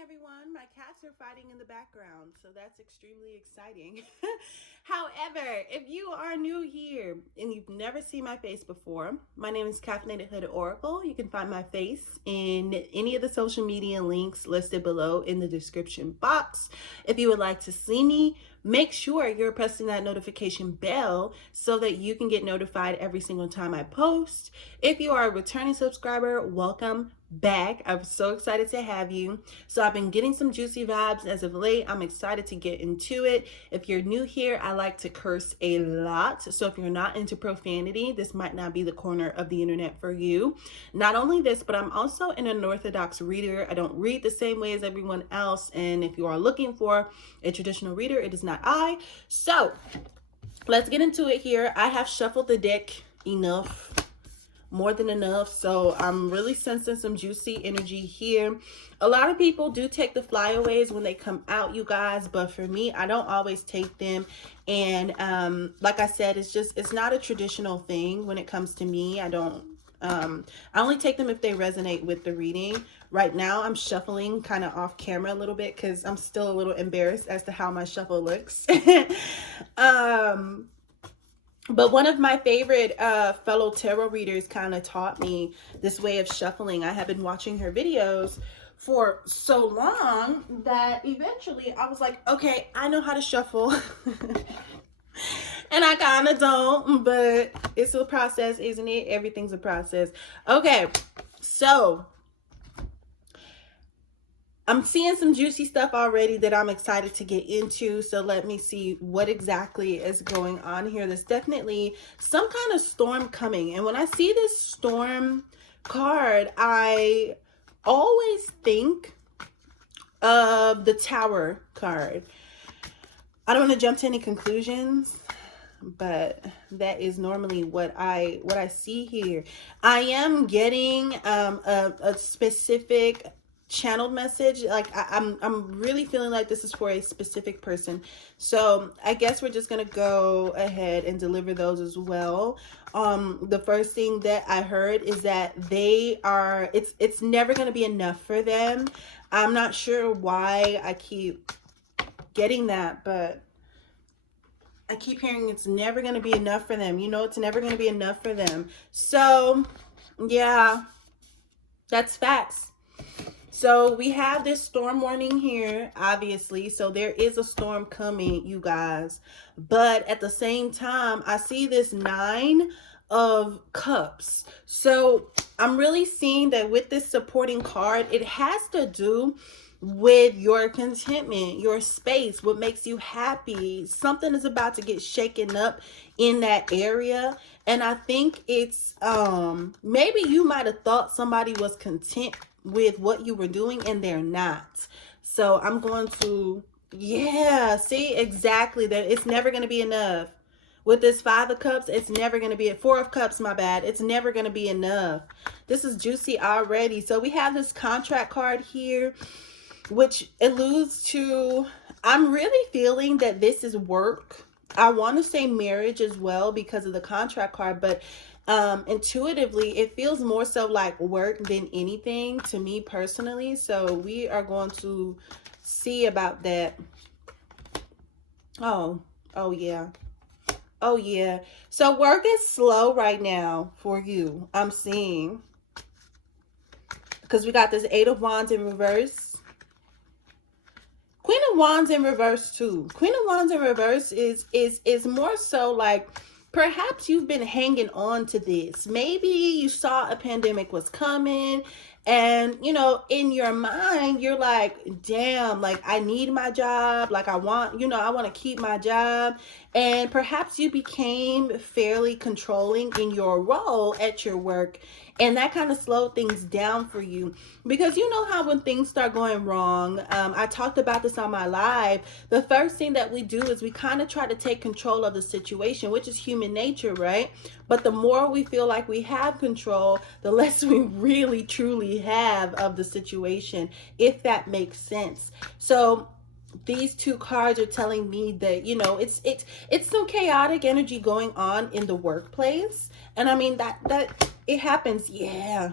everyone. My cats are fighting in the background, so that's extremely exciting. However, if you are new here and you've never seen my face before, my name is Caffeinated Hood Oracle. You can find my face in any of the social media links listed below in the description box. If you would like to see me, make sure you're pressing that notification bell so that you can get notified every single time I post. If you are a returning subscriber, welcome back. I'm so excited to have you. So I've been getting some juicy vibes as of late. I'm excited to get into it. If you're new here, I like to curse a lot. So if you're not into profanity, this might not be the corner of the internet for you. Not only this, but I'm also an unorthodox reader. I don't read the same way as everyone else. And if you are looking for a traditional reader, it is not I. So let's get into it here. I have shuffled the deck enough, more than enough, so I'm really sensing some juicy energy here. A lot of people do take the flyaways when they come out, you guys, but for me, I don't always take them. And like I said, it's not a traditional thing when it comes to me. I only take them if they resonate with the reading. Right now I'm shuffling kind of off camera a little bit because I'm still a little embarrassed as to how my shuffle looks. But one of my favorite fellow tarot readers kind of taught me this way of shuffling. I have been watching her videos for so long that eventually I was like, okay, I know how to shuffle. And I kind of don't, but it's a process, isn't it? Everything's a process. Okay, so I'm seeing some juicy stuff already that I'm excited to get into. So let me see what exactly is going on here. There's definitely some kind of storm coming. And when I see this storm card, I always think of the Tower card. I don't want to jump to any conclusions, but that is normally what I see here. I am getting a specific channeled message. Like I'm really feeling like this is for a specific person, so I guess we're just gonna go ahead and deliver those as well. The first thing that I heard is that it's never gonna be enough for them. I'm not sure why I keep getting that, but I keep hearing it's never gonna be enough for them. You know, it's never gonna be enough for them. So yeah, that's facts. So we have this storm warning here, obviously. So there is a storm coming, you guys. But at the same time, I see this 9 of Cups. So I'm really seeing that with this supporting card, it has to do with your contentment, your space, what makes you happy. Something is about to get shaken up in that area. And I think it's maybe you might have thought somebody was content with what you were doing and they're not. So I'm going to, yeah, see, exactly, that it's never going to be enough. With this 5 of Cups, it's never going to be, 4 of Cups, my bad, it's never going to be enough. This is juicy already. So we have this contract card here, which alludes to, I'm really feeling that this is work. I want to say marriage as well because of the contract card, but intuitively it feels more so like work than anything to me personally. So we are going to see about that. Oh yeah. Oh yeah. So work is slow right now for you, I'm seeing, because we got this 8 of Wands in reverse. Queen of Wands in reverse too. Queen of Wands in reverse is more so like, perhaps you've been hanging on to this. Maybe you saw a pandemic was coming and, you know, in your mind, you're like, damn, like I need my job. Like I want to keep my job. And perhaps you became fairly controlling in your role at your work. And that kind of slowed things down for you. Because you know how when things start going wrong, I talked about this on my live, the first thing that we do is we kind of try to take control of the situation, which is human nature, right? But the more we feel like we have control, the less we really truly have of the situation, if that makes sense. So these 2 cards are telling me that, you know, it's some chaotic energy going on in the workplace. And I mean that it happens, yeah,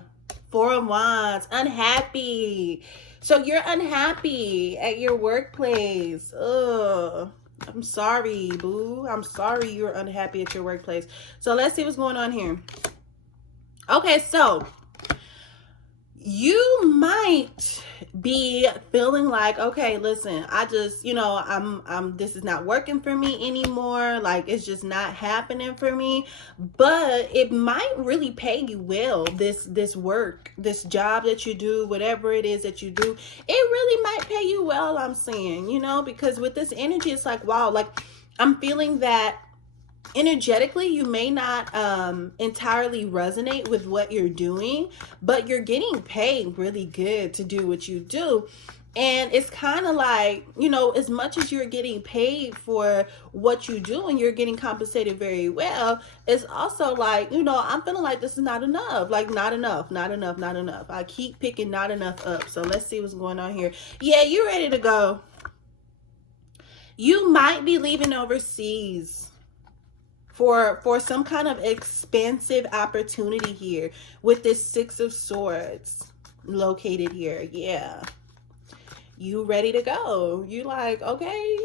Four of Wands, unhappy. So you're unhappy at your workplace. Ugh. I'm sorry, boo. I'm sorry you're unhappy at your workplace. So let's see what's going on here. Okay, so you might be feeling like, okay, listen, I just, I'm this is not working for me anymore. Like, it's just not happening for me. But it might really pay you well, this work, this job that you do, whatever it is that you do, it really might pay you well, I'm saying, because with this energy, it's like, wow, like I'm feeling that energetically you may not entirely resonate with what you're doing, but you're getting paid really good to do what you do. And it's kind of like, as much as you're getting paid for what you do and you're getting compensated very well, it's also like, I'm feeling like this is not enough. Like, not enough, not enough, not enough. I keep picking not enough up. So let's see what's going on here. Yeah, you're ready to go. You might be leaving overseas for some kind of expansive opportunity here with this Six of Swords located here. Yeah, you ready to go. You like, okay,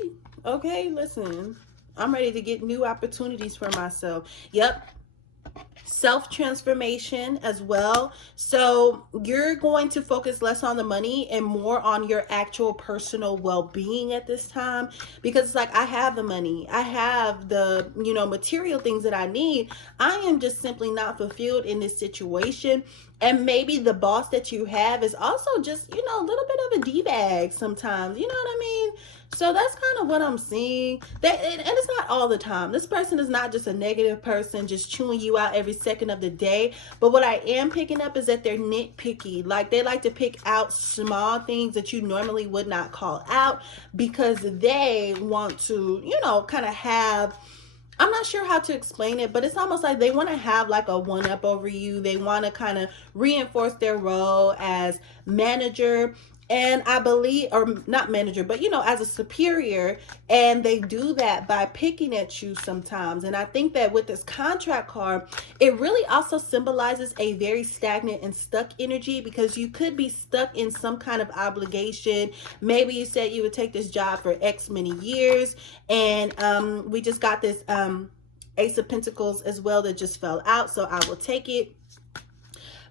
listen, I'm ready to get new opportunities for myself. Yep, self-transformation as well. So you're going to focus less on the money and more on your actual personal well-being at this time, because it's like, I have the money, I have the material things that I need. I am just simply not fulfilled in this situation. And maybe the boss that you have is also just, a little bit of a D-bag sometimes. You know what I mean? So that's kind of what I'm seeing. And it's not all the time. This person is not just a negative person just chewing you out every second of the day. But what I am picking up is that they're nitpicky. Like, they like to pick out small things that you normally would not call out, because they want to, kind of have, I'm not sure how to explain it, but it's almost like they want to have like a one-up over you. They want to kind of reinforce their role as manager. And I believe, or not manager, but as a superior. And they do that by picking at you sometimes. And I think that with this contract card, it really also symbolizes a very stagnant and stuck energy, because you could be stuck in some kind of obligation. Maybe you said you would take this job for X many years, and we just got this Ace of Pentacles as well that just fell out, so I will take it.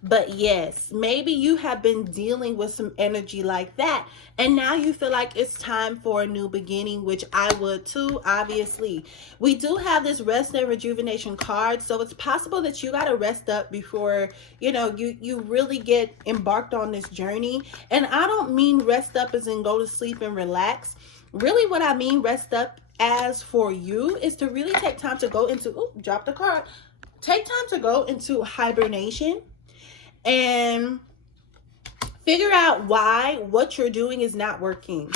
But yes, maybe you have been dealing with some energy like that, and now you feel like it's time for a new beginning, which I would too, obviously. We do have this rest and rejuvenation card, so it's possible that you got to rest up before, you really get embarked on this journey. And I don't mean rest up as in go to sleep and relax. Really, what I mean rest up as for you is to really take time to go into, drop the card. Take time to go into hibernation and figure out why what you're doing is not working.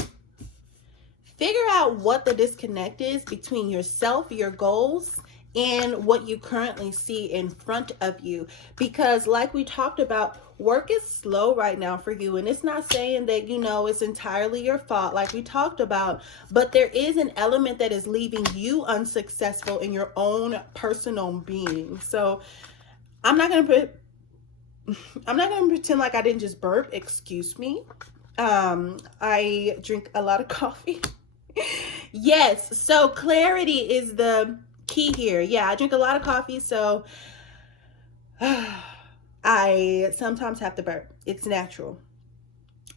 Figure out what the disconnect is between yourself, your goals, and what you currently see in front of you. Because like we talked about, work is slow right now for you. And it's not saying that, it's entirely your fault like we talked about. But there is an element that is leaving you unsuccessful in your own personal being. So I'm not going to pretend like I didn't just burp. Excuse me. I drink a lot of coffee. Yes. So clarity is the key here. Yeah, I drink a lot of coffee. So I sometimes have to burp. It's natural.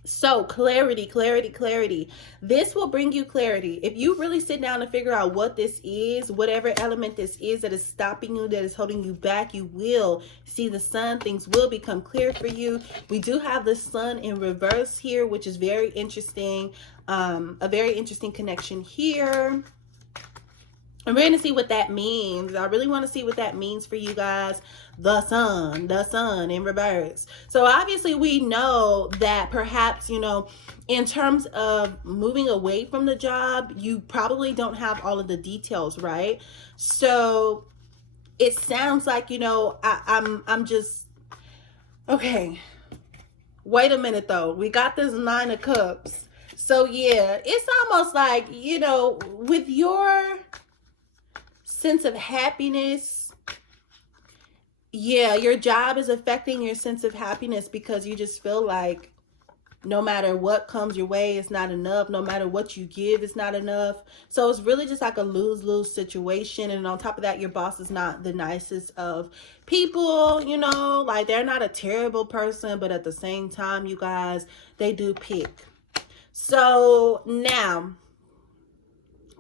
So clarity, clarity, clarity. This will bring you clarity. If you really sit down and figure out what this is, whatever element this is that is stopping you, that is holding you back, you will see the sun. Things will become clear for you. We do have the sun in reverse here, which is very interesting. A very interesting connection here. I'm ready to see what that means. I really want to see what that means for you guys. The sun in reverse. So obviously we know that perhaps, in terms of moving away from the job, you probably don't have all of the details, right? So it sounds like, I'm just, okay. Wait a minute though. We got this Nine of Cups. So yeah, it's almost like, with your sense of happiness, Yeah, your job is affecting your sense of happiness because you just feel like no matter what comes your way, it's not enough. No matter what you give, it's not enough. So it's really just like a lose-lose situation. And on top of that, your boss is not the nicest of people, you know, like they're not a terrible person, but at the same time, you guys, they do pick. So now,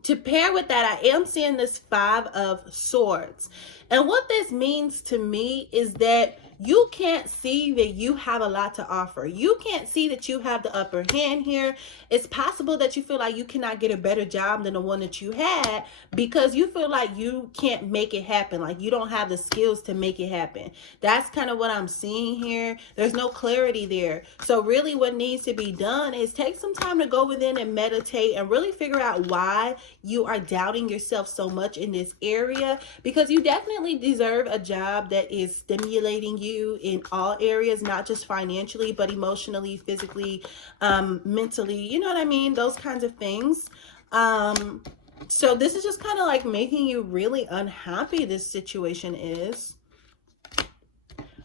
to pair with that, I am seeing this Five of Swords. And what this means to me is that you can't see that you have a lot to offer. You can't see that you have the upper hand here. It's possible that you feel like you cannot get a better job than the one that you had because you feel like you can't make it happen. Like you don't have the skills to make it happen. That's kind of what I'm seeing here. There's no clarity there. So really what needs to be done is take some time to go within and meditate and really figure out why you are doubting yourself so much in this area, because you definitely deserve a job that is stimulating you in all areas, not just financially, but emotionally, physically, mentally, you know what I mean? Those kinds of things. So this is just kind of like making you really unhappy, this situation is.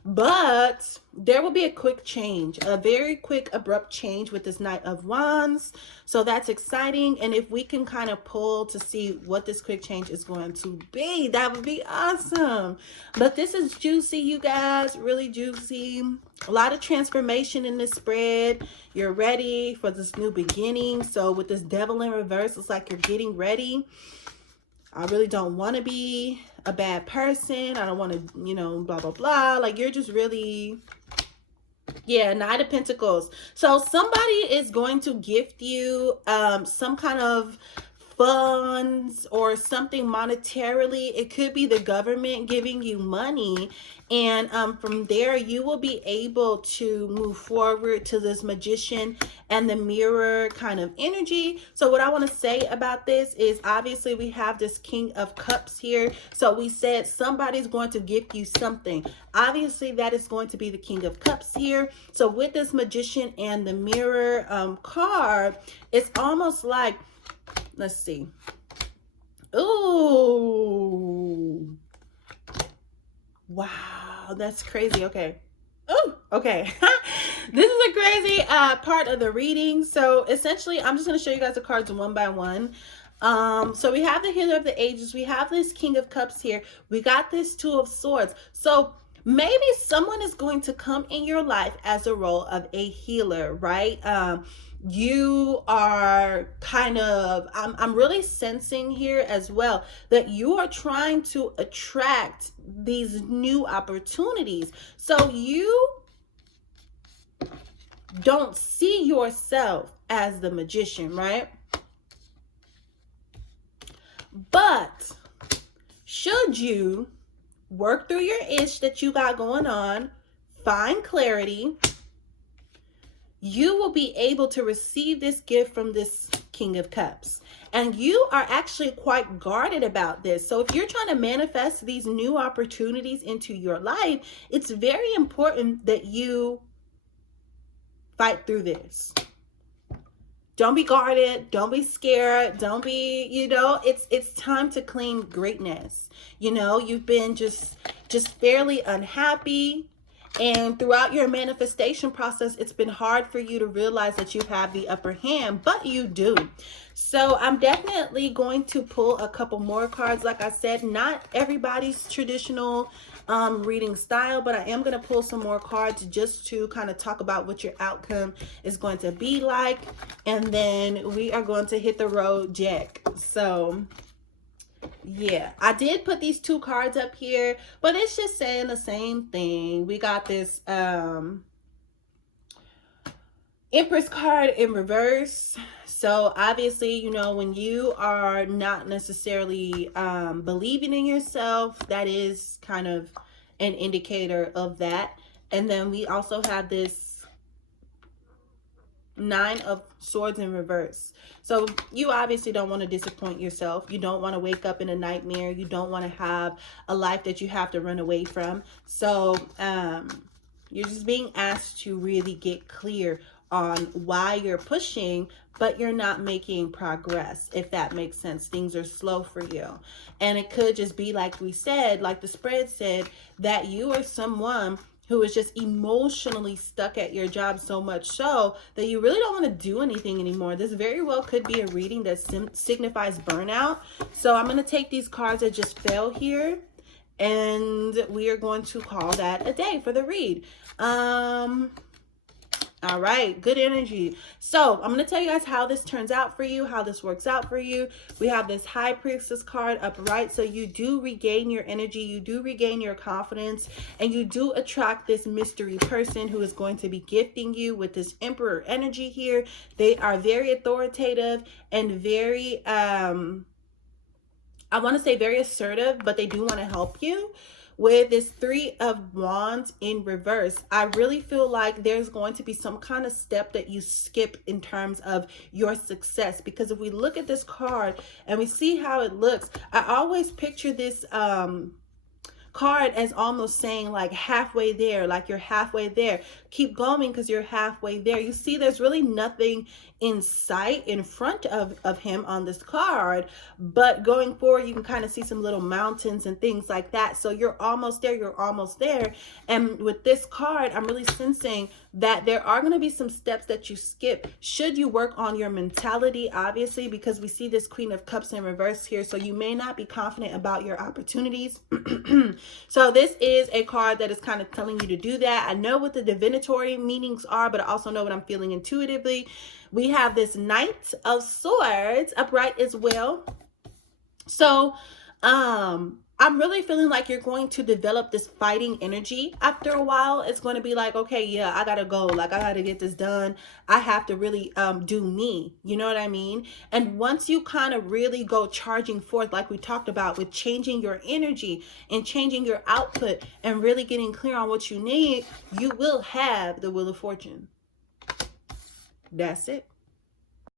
But there will be a quick change, a very quick, abrupt change with this Knight of Wands. So that's exciting. And if we can kind of pull to see what this quick change is going to be, that would be awesome. But this is juicy, you guys, really juicy. A lot of transformation in this spread. You're ready for this new beginning. So with this Devil in reverse, it's like you're getting ready. I really don't want to be a bad person. I don't want to, you know, blah, blah, blah. Like, you're just really, yeah, Knight of Pentacles. So somebody is going to gift you some kind of funds or something monetarily. It could be the government giving you money. And from there, you will be able to move forward to this Magician and the Mirror kind of energy. So what I want to say about this is obviously we have this King of Cups here. So we said somebody's going to gift you something. Obviously, that is going to be the King of Cups here. So with this Magician and the Mirror card, it's almost like, let's see. Ooh. Wow, that's crazy. Okay. Oh, okay. This is a crazy part of the reading. So essentially, I'm just going to show you guys the cards one by one. So we have the Healer of the Ages. We have this King of Cups here. We got this Two of Swords. So maybe someone is going to come in your life as a role of a healer, right? You are kind of, I'm really sensing here as well that you are trying to attract these new opportunities. So you don't see yourself as the Magician, right? But should you work through your ish that you got going on, find clarity, you will be able to receive this gift from this King of Cups. And you are actually quite guarded about this. So if you're trying to manifest these new opportunities into your life, it's very important that you fight through this. Don't be guarded. Don't be scared. Don't be, you know, it's time to claim greatness. You know, you've been just fairly unhappy. And throughout your manifestation process, it's been hard for you to realize that you have the upper hand, but you do. So I'm definitely going to pull a couple more cards. Like I said, not everybody's traditional reading style, but I am going to pull some more cards just to kind of talk about what your outcome is going to be like. And then we are going to hit the road, Jack. So yeah, I did put these two cards up here, but it's just saying the same thing. We got this Empress card in reverse. So obviously, you know, when you are not necessarily believing in yourself, that is kind of an indicator of that. And then we also have this Nine of Swords in reverse. So you obviously don't want to disappoint yourself. You don't want to wake up in a nightmare. You don't want to have a life that you have to run away from. So you're just being asked to really get clear on why you're pushing, but you're not making progress, if that makes sense. Things are slow for you. And it could just be like we said, like the spread said, that you are someone who is just emotionally stuck at your job so much so that you really don't want to do anything anymore. This very well could be a reading that signifies burnout. So I'm going to take these cards that just fell here, and we are going to call that a day for the read. All right, good energy. So I'm going to tell you guys how this turns out for you, how this works out for you. We have this High Priestess card upright. So you do regain your energy, you do regain your confidence, and you do attract this mystery person who is going to be gifting you with this Emperor energy here. They are very authoritative and very, I want to say very assertive, but they do want to help you. With this Three of Wands in reverse, I really feel like there's going to be some kind of step that you skip in terms of your success. Because if we look at this card and we see how it looks, I always picture this card as almost saying like halfway there, like you're halfway there. Keep going because you're halfway there. You see, there's really nothing in sight in front of him on this card, but going forward you can kind of see some little mountains and things like that. So you're almost there, you're almost there. And with this card, I'm really sensing that there are going to be some steps that you skip should you work on your mentality, obviously, because we see this Queen of Cups in reverse here. So you may not be confident about your opportunities. So this is a card that is kind of telling you to do that. I know what the divinatory meanings are, but I also know what I'm feeling intuitively. We have this Knight of Swords upright as well. So I'm really feeling like you're going to develop this fighting energy. After a while, it's going to be like, okay, yeah, I gotta go. Like, I gotta get this done. I have to really do me. You know what I mean? And once you kind of really go charging forth, like we talked about, with changing your energy and changing your output and really getting clear on what you need, you will have the Wheel of Fortune. That's it.